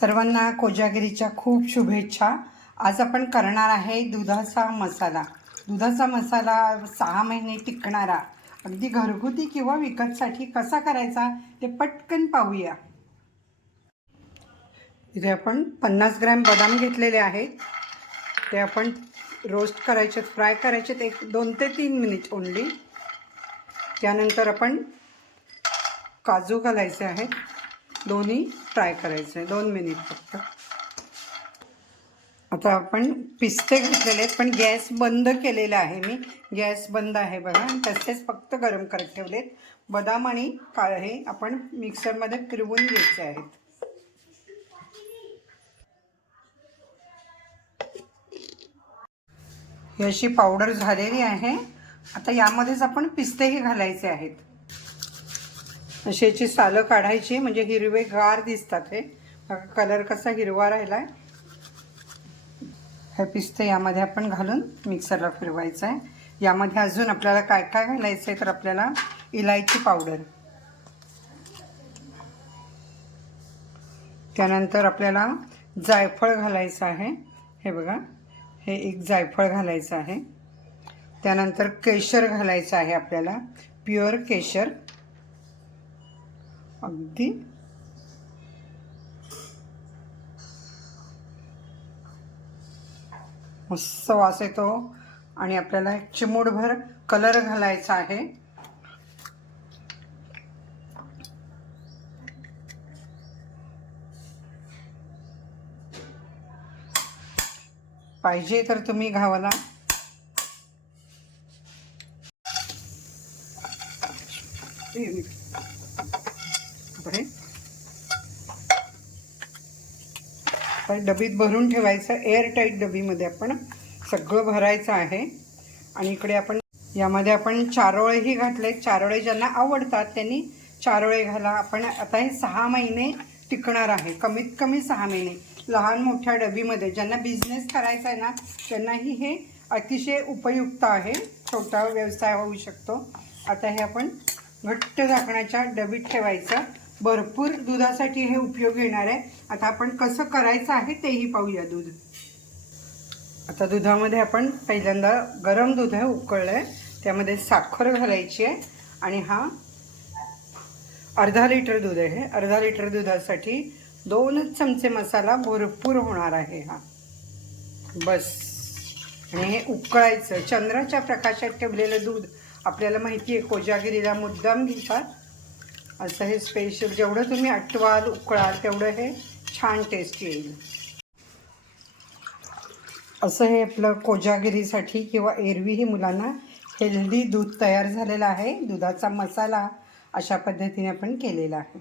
सर्वांना कोजागिरीच्या खूप शुभेच्छा. आज आपण करणार आहे दुधाचा मसाला. दुधाचा मसाला सहा महिने टिकणारा. अगदी घरगुती किंवा विकतसाठी कसा करायचा ते पटकन पाहूया. इथे आपण पन्नास ग्रॅम बदाम घेतलेले आहेत. ते आपण रोस्ट करायचे फ्राय करायचे एक दोन ते तीन मिनिट ओनली त्यानंतर आपण काजू घालायचे आहेत. दोन्ही फ्राय आहे दोन मिनिट फक्त. आता आपण पिस्ते घातलेले आहेत पण गॅस बंद केलेला आहे मी. गॅस बंद आहे बघा. आणि तसेच फक्त गरम करत ठेवलेत. बदाम आणि काळ हे आपण मिक्सरमध्ये फिरवून घ्यायचे आहेत. ही अशी पावडर झालेली आहे. आता यामध्येच आपण पिस्तेही घालायचे आहेत. अशी याची सालं काढायची म्हणजे हिरवे गार दिसतात हे. कलर कसा हिरवा राहिला आहे हे पिस्ते यामध्ये आपण घालून मिक्सरला फिरवायचं आहे यामध्ये अजून आपल्याला काय काय घालायचं आहे तर आपल्याला इलायची पावडर. त्यानंतर आपल्याला जायफळ घालायचं आहे. हे बघा हे एक जायफळ घालायचं आहे. त्यानंतर केशर घालायचं आहे आपल्याला. प्युअर केशर. अगदी. मस्त वास येतो आणि आपल्याला एक चिमूटभर कलर घालायचा आहे. पाहिजे तर तुम्ही घावाला बरे डबीत भरून ठेवायचं एअर टाईट डबीमध्ये आपण सगळं भरायचं आहे. आणि इकडे आपण यामध्ये आपण चारोळेही घातले चारोळे ज्यांना आवडतात त्यांनी चारोळे घाला. आपण आता हे सहा महिने टिकणार आहे. कमीत कमी सहा महिने. लहान मोठ्या डबीमध्ये ज्यांना बिझनेस करायचा आहे ना त्यांनाही हे अतिशय उपयुक्त आहे. छोटा व्यवसाय होऊ शकतो. आता हे आपण घट्ट झाकणाच्या डबीत ठेवायचं. भरपूर दुधासाठी हे उपयोग येणार आहे. आता आपण कसं करायचं आहे तेही पाहूया दूध. आता दुधामध्ये आपण पहिल्यांदा गरम दूध आहे उकळलं आहे त्यामध्ये साखर घालायची आहे आणि हा अर्धा लिटर दूध आहे. अर्धा लिटर दुधासाठी दोनच चमचे मसाला भरपूर होणार आहे हा. बस. आणि हे उकळायचं. चंद्राच्या प्रकाशात ठेवलेलं दूध आपल्याला माहिती आहे कोजागिरीला मुद्दाम घेतात. असं हे स्पेशल जेवढं तुम्ही आटवाल उकळाल तेवढं हे छान टेस्ट येईल. असं हे आपलं कोजागिरीसाठी किंवा एरवीही मुलांना हेल्दी दूध तयार झालेलं आहे. दुधाचा मसाला अशा पद्धतीने आपण केलेला आहे.